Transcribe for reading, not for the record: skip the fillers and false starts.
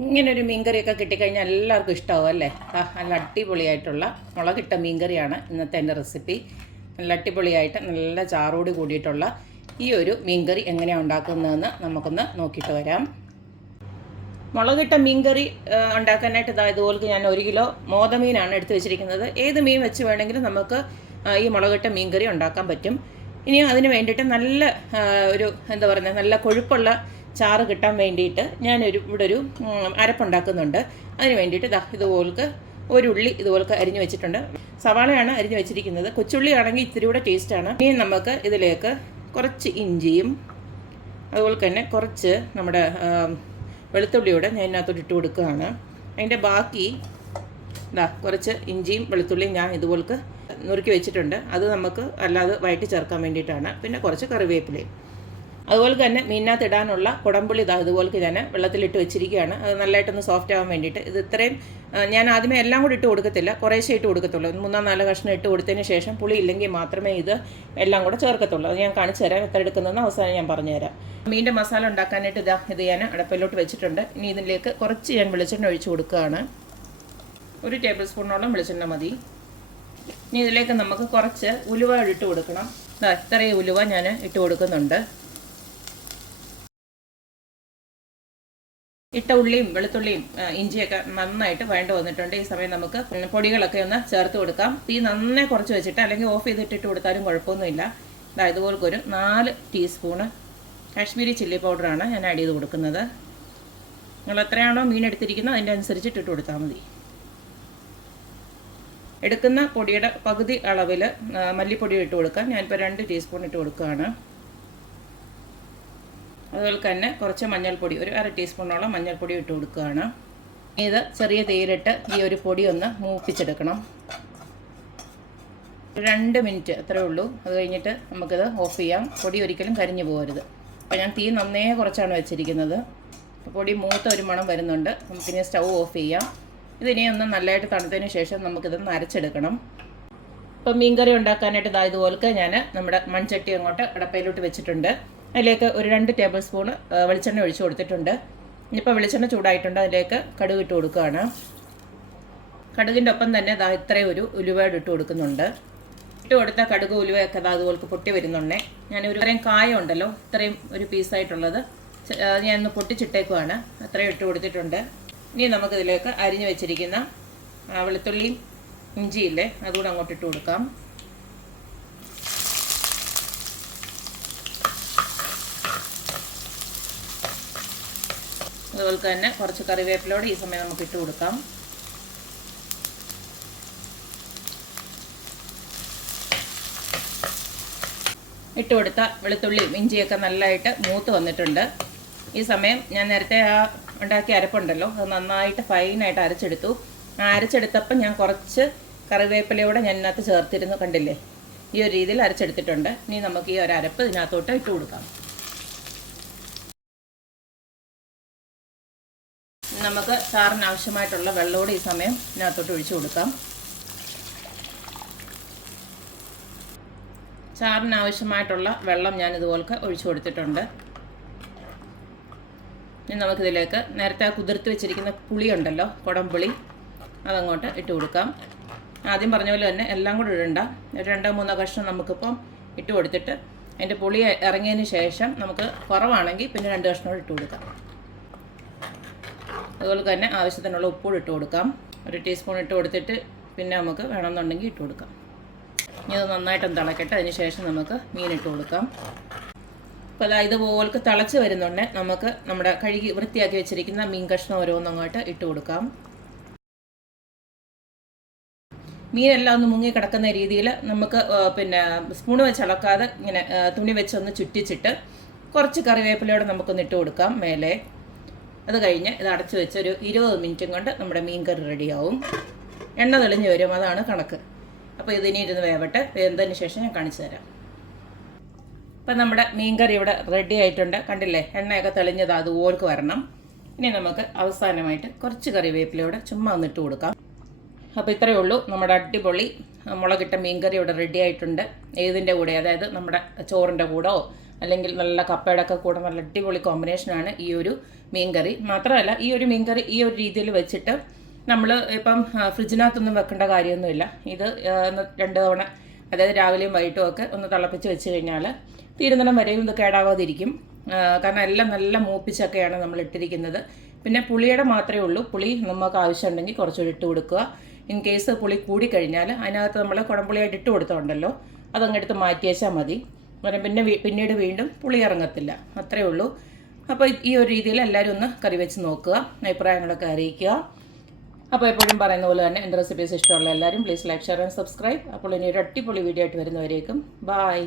ഇങ്ങനൊരു മീൻകറിയൊക്കെ കിട്ടിക്കഴിഞ്ഞാൽ എല്ലാവർക്കും ഇഷ്ടമാവും അല്ലേ? നല്ല അടിപൊളിയായിട്ടുള്ള മുളകിട്ട മീൻകറിയാണ് ഇന്നത്തെ എൻ്റെ റെസിപ്പി. നല്ല അടിപൊളിയായിട്ട് നല്ല ചാറോട് കൂടിയിട്ടുള്ള ഈ ഒരു മീൻകറി എങ്ങനെയാണ് ഉണ്ടാക്കുന്നതെന്ന് നമുക്കൊന്ന് നോക്കിയിട്ട് വരാം. മുളകിട്ട മീൻകറി ഉണ്ടാക്കാനായിട്ട് ഇതുപോലെ ഞാൻ 1 കിലോ മോതമീനാണ് എടുത്ത് വെച്ചിരിക്കുന്നത്. ഏത് മീൻ വെച്ച് വേണമെങ്കിലും നമുക്ക് ഈ മുളകിട്ട മീൻകറി ഉണ്ടാക്കാൻ പറ്റും. ഇനി അതിന് വേണ്ടിയിട്ട് നല്ല നല്ല കൊഴുപ്പുള്ള ചാറ് കിട്ടാൻ വേണ്ടിയിട്ട് ഇവിടെ ഒരു അരപ്പുണ്ടാക്കുന്നുണ്ട്. അതിന് വേണ്ടിയിട്ട് ഇതുപോലക്ക് ഒരു ഉള്ളി ഇതുപോലൊക്കെ അരിഞ്ഞു വെച്ചിട്ടുണ്ട്. സവാളയാണ് അരിഞ്ഞു വെച്ചിരിക്കുന്നത്. കൊച്ചുള്ളി ആണെങ്കിൽ ഇത്തിരി കൂടെ ടേസ്റ്റാണ്. ഇനി നമുക്ക് ഇതിലേക്ക് കുറച്ച് ഇഞ്ചിയും അതുപോലെ തന്നെ കുറച്ച് നമ്മുടെ വെളുത്തുള്ളിയോടെ ഞാൻ ഇതിനകത്തോട്ട് ഇട്ട് കൊടുക്കുകയാണ്. അതിൻ്റെ ബാക്കി കുറച്ച് ഇഞ്ചിയും വെളുത്തുള്ളിയും ഞാൻ ഇതുപോലക്ക് നുറുക്കി വെച്ചിട്ടുണ്ട്. അത് നമുക്ക് അല്ലാതെ വയറ്റി ചേർക്കാൻ വേണ്ടിയിട്ടാണ്. പിന്നെ കുറച്ച് കറിവേപ്പിലയും അതുപോലെ തന്നെ മീനിനകത്ത് ഇടാനുള്ള കുടംപുളി ഇതുപോലെ ഞാൻ വെള്ളത്തിലിട്ട് വെച്ചിരിക്കുകയാണ്. അത് നല്ലതായിട്ടൊന്ന് സോഫ്റ്റ് ആവാൻ വേണ്ടിയിട്ട്. ഇത് ഇത്രയും ഞാൻ ആദ്യമേ എല്ലാം കൂടി ഇട്ട് കൊടുക്കത്തില്ല, കുറേശ്ശേ ഇട്ട് കൊടുക്കത്തുള്ളൂ. 3-4 കഷ്ണം ഇട്ട് കൊടുത്തതിന് ശേഷം പുളി ഇല്ലെങ്കിൽ മാത്രമേ ഇത് എല്ലാം കൂടെ ചേർക്കത്തുള്ളൂ. അത് ഞാൻ കാണിച്ചു തരാം. എത്ര എടുക്കുന്നതെന്ന് അവസാനം ഞാൻ പറഞ്ഞുതരാം. മീൻ്റെ മസാല ഉണ്ടാക്കാനായിട്ട് ഇത് ഞാൻ അടപ്പിലോട്ട് വെച്ചിട്ടുണ്ട്. ഇനി ഇതിലേക്ക് കുറച്ച് ഞാൻ വെളിച്ചെണ്ണ ഒഴിച്ച് കൊടുക്കുകയാണ്. 1 ടേബിൾ സ്പൂണോളം വെളിച്ചെണ്ണ മതി. ഇനി ഇതിലേക്ക് നമുക്ക് കുറച്ച് ഉലുവ ഇട്ട് കൊടുക്കണം. ഇത്രയും ഉലുവ ഞാൻ ഇട്ട് കൊടുക്കുന്നുണ്ട്. ഇട്ട ഉള്ളിയും വെളുത്തുള്ളിയും ഇഞ്ചിയൊക്കെ നന്നായിട്ട് വഴണ്ട് വന്നിട്ടുണ്ട്. ഈ സമയം നമുക്ക് പൊടികളൊക്കെ ഒന്ന് ചേർത്ത് കൊടുക്കാം. തീ നന്നായി കുറച്ച് വെച്ചിട്ട് അല്ലെങ്കിൽ ഓഫ് ചെയ്തിട്ടിട്ട് കൊടുത്താലും കുഴപ്പമൊന്നുമില്ല. ഇതുപോലൊരു 4 ടീസ്പൂണ് കാശ്മീരി ചില്ലി പൗഡറാണ് ഞാൻ ആഡ് ചെയ്ത് കൊടുക്കുന്നത്. നിങ്ങൾ എത്രയാണോ മീൻ എടുത്തിരിക്കുന്നത് അതിൻ്റെ അനുസരിച്ചിട്ട് ഇട്ട് കൊടുത്താൽ മതി. എടുക്കുന്ന പൊടിയുടെ പകുതി അളവിൽ മല്ലിപ്പൊടി ഇട്ട് കൊടുക്കാം. ഞാനിപ്പോൾ 2 ടീസ്പൂൺ ഇട്ട് കൊടുക്കുകയാണ്. അതുപോലെ തന്നെ കുറച്ച് മഞ്ഞൾപ്പൊടി, ഒരു 1/2 ടീസ്പൂണോളം മഞ്ഞൾപ്പൊടി ഇട്ട് കൊടുക്കുകയാണ്. ഇത് ചെറിയ തീയിലിട്ട് ഈ ഒരു പൊടി ഒന്ന് മൂപ്പിച്ചെടുക്കണം. 2 മിനിറ്റ് അത്രേ ഉള്ളൂ. അത് കഴിഞ്ഞിട്ട് നമുക്കിത് ഓഫ് ചെയ്യാം. പൊടി ഒരിക്കലും കരിഞ്ഞു പോകരുത്. അപ്പോൾ ഞാൻ തീ നന്നേ കുറച്ചാണ് വെച്ചിരിക്കുന്നത്. പൊടി മൂത്ത ഒരു മണം വരുന്നുണ്ട്. നമുക്കിനി സ്റ്റൗ ഓഫ് ചെയ്യാം. ഇതിനെ ഒന്ന് നല്ലതായിട്ട് തണുത്തതിന് ശേഷം നമുക്കിതൊന്ന് അരച്ചെടുക്കണം. ഇപ്പം മീൻകറി ഉണ്ടാക്കാനായിട്ട് ഇതുപോലൊക്കെ ഞാൻ നമ്മുടെ മൺചട്ടി അങ്ങോട്ട് അടപ്പയിലോട്ട് വെച്ചിട്ടുണ്ട്. അതിലേക്ക് ഒരു 2 ടേബിൾ സ്പൂൺ വെളിച്ചെണ്ണ ഒഴിച്ച് കൊടുത്തിട്ടുണ്ട്. ഇനിയിപ്പോൾ വെളിച്ചെണ്ണ ചൂടായിട്ടുണ്ട്. അതിലേക്ക് കടുക് ഇട്ട് കൊടുക്കുകയാണ്. കടുകിൻ്റെ ഒപ്പം തന്നെ ഇത്രയും ഒരു ഉലുവയോട് ഇട്ട് കൊടുക്കുന്നുണ്ട്. ഇട്ട് കൊടുത്ത കടുക് ഉലുവയൊക്കെ അതുപോലെ പൊട്ടി വരുന്നുണ്ടേ. ഞാനൊരു ഇത്രയും കായം ഉണ്ടല്ലോ, ഇത്രയും ഒരു പീസായിട്ടുള്ളത് ഞാനൊന്ന് പൊട്ടിച്ചിട്ടേക്കുവാണ്. അത്രയും ഇട്ട് കൊടുത്തിട്ടുണ്ട്. ഇനി നമുക്കിതിലേക്ക് അരിഞ്ഞു വെച്ചിരിക്കുന്ന വെളുത്തുള്ളിയും ഇഞ്ചിയില്ലേ അതുകൂടെ അങ്ങോട്ട് ഇട്ട് കൊടുക്കാം. അതുപോലെ തന്നെ കുറച്ച് കറിവേപ്പിലോട് ഈ സമയം നമുക്ക് ഇട്ട് കൊടുക്കാം. ഇട്ട് കൊടുത്ത വെളുത്തുള്ളിയും ഇഞ്ചിയൊക്കെ നല്ലതായിട്ട് മൂത്ത് വന്നിട്ടുണ്ട്. ഈ സമയം ഞാൻ നേരത്തെ ഉണ്ടാക്കിയ അരപ്പുണ്ടല്ലോ, അത് നന്നായിട്ട് ഫൈനായിട്ട് അരച്ചെടുത്തു. അരച്ചെടുത്തപ്പോൾ ഞാൻ കുറച്ച് കറിവേപ്പിലയോടെ ഞാൻ ഇതിനകത്ത് ചേർത്തിരുന്നു, കണ്ടില്ലേ? ഈ ഒരു രീതിയിൽ അരച്ചെടുത്തിട്ടുണ്ട്. ഇനി നമുക്ക് ഈ ഒരു അരപ്പ് ഇതിനകത്തോട്ട് ഇട്ട് കൊടുക്കാം. നമുക്ക് ചാറിന് ആവശ്യമായിട്ടുള്ള വെള്ളമോട് ഈ സമയം ഇതിനകത്തോട്ട് ഒഴിച്ചു കൊടുക്കാം. ചാറിന് ആവശ്യമായിട്ടുള്ള വെള്ളം ഞാൻ ഇതുപോലെ ഒഴിച്ചു കൊടുത്തിട്ടുണ്ട്. ഇനി നമുക്കിതിലേക്ക് നേരത്തെ കുതിർത്ത് വെച്ചിരിക്കുന്ന പുളി ഉണ്ടല്ലോ, കുടംപുളി, അതങ്ങോട്ട് ഇട്ട് കൊടുക്കാം. ആദ്യം പറഞ്ഞ പോലെ തന്നെ എല്ലാം കൂടെ ഇടണ്ട. 2-3 കഷ്ണം നമുക്കിപ്പം ഇട്ട് കൊടുത്തിട്ട് അതിൻ്റെ പുളി ഇറങ്ങിയതിന് ശേഷം നമുക്ക് കുറവാണെങ്കിൽ പിന്നെ 2 കഷ്ണം ഇട്ട് കൊടുക്കാം. അതുപോലെ തന്നെ ആവശ്യത്തിനുള്ള ഉപ്പൂടെ ഇട്ട് കൊടുക്കാം. 1 ടീസ്പൂൺ ഇട്ട് കൊടുത്തിട്ട് പിന്നെ നമുക്ക് വേണമെന്നുണ്ടെങ്കിൽ ഇട്ട് കൊടുക്കാം. ഇനി അത് നന്നായിട്ടൊന്ന് തിളക്കട്ടെ. അതിന് ശേഷം നമുക്ക് മീൻ ഇട്ട് കൊടുക്കാം. അപ്പോൾ ഇതുപോലെ തിളച്ച് വരുന്നുണ്ട്. നമുക്ക് നമ്മുടെ കഴുകി വൃത്തിയാക്കി വെച്ചിരിക്കുന്ന മീൻ കഷ്ണം ഓരോന്നങ്ങോട്ട് ഇട്ട് കൊടുക്കാം. മീനെല്ലാം ഒന്ന് മുങ്ങി കിടക്കുന്ന രീതിയിൽ നമുക്ക് സ്പൂണ് വെച്ച് ഇളക്കാതെ ഇങ്ങനെ തുണി വെച്ചൊന്ന് ചുറ്റിച്ചിട്ട് കുറച്ച് കറിവേപ്പിലയോടെ നമുക്കൊന്ന് ഇട്ട് കൊടുക്കാം മേലെ. അത് കഴിഞ്ഞ് ഇത് അടച്ചു വെച്ച് ഒരു 20 മിനിറ്റും കൊണ്ട് നമ്മുടെ മീൻ കറി റെഡിയാവും. എണ്ണ തെളിഞ്ഞ് വരും, അതാണ് കണക്ക്. അപ്പോൾ ഇതിനി ഇരുന്ന് വേവട്ടെ. വേവതിന് ശേഷം ഞാൻ കാണിച്ചു തരാം. അപ്പം നമ്മുടെ മീൻ കറി ഇവിടെ റെഡി ആയിട്ടുണ്ട്. കണ്ടില്ലേ? എണ്ണയൊക്കെ തെളിഞ്ഞത് അതുപോലെ വരണം. ഇനി നമുക്ക് അവസാനമായിട്ട് കുറച്ച് കറിവേപ്പിലയോടെ ചുമ്മാ ഒന്നിട്ട് കൊടുക്കാം. അപ്പോൾ ഇത്രയേ ഉള്ളൂ. നമ്മുടെ അടിപൊളി മുളകിട്ട മീൻ കറി ഇവിടെ റെഡി ആയിട്ടുണ്ട്. ഏതിൻ്റെ കൂടെ, അതായത് നമ്മുടെ ചോറിൻ്റെ കൂടോ അല്ലെങ്കിൽ നല്ല കപ്പയുടെ ഒക്കെ കൂടെ നല്ല അടിപൊളി കോമ്പിനേഷനാണ് ഈ ഒരു മീൻകറി. മാത്രമല്ല ഈ ഒരു മീൻകറി ഈ ഒരു രീതിയിൽ വെച്ചിട്ട് നമ്മൾ ഇപ്പം ഫ്രിഡ്ജിനകത്തൊന്നും വെക്കേണ്ട കാര്യമൊന്നുമില്ല. ഇത് 2 തവണ, അതായത് രാവിലെയും വൈകിട്ടും ഒക്കെ ഒന്ന് തിളപ്പിച്ച് വെച്ച് കഴിഞ്ഞാൽ തീരുന്നിടം വരെയും ഇത് കേടാവാതിരിക്കും. കാരണം എല്ലാം നല്ല മൂപ്പിച്ചൊക്കെയാണ് നമ്മൾ ഇട്ടിരിക്കുന്നത്. പിന്നെ പുളിയുടെ മാത്രമേ ഉള്ളൂ. പുളി നമുക്ക് ആവശ്യമുണ്ടെങ്കിൽ കുറച്ചുകൂടി ഇട്ട് കൊടുക്കുക. ഇൻ കേസ് പുളി കൂടിക്കഴിഞ്ഞാൽ അതിനകത്ത് നമ്മൾ കുടംപുളിയായിട്ട് ഇട്ട് കൊടുത്തോണ്ടല്ലോ, അതങ്ങെടുത്ത് മാറ്റി വെച്ചാൽ മതി. പിന്നെ പിന്നീട് വീണ്ടും പുളി ഇറങ്ങത്തില്ല. അത്രയേ ഉള്ളൂ. അപ്പോൾ ഈ ഒരു രീതിയിൽ എല്ലാവരും ഒന്ന് കറി വെച്ച് നോക്കുക, അഭിപ്രായങ്ങളൊക്കെ അറിയിക്കുക. അപ്പോൾ എപ്പോഴും പറയുന്ന പോലെ തന്നെ എൻ്റെ റെസിപ്പീസ് ഇഷ്ടമുള്ള എല്ലാവരും please like, share and subscribe. അപ്പോൾ ഇനി ഒരു അടിപൊളി വീഡിയോ ആയിട്ട് വരുന്നവരേക്കും ബായ്.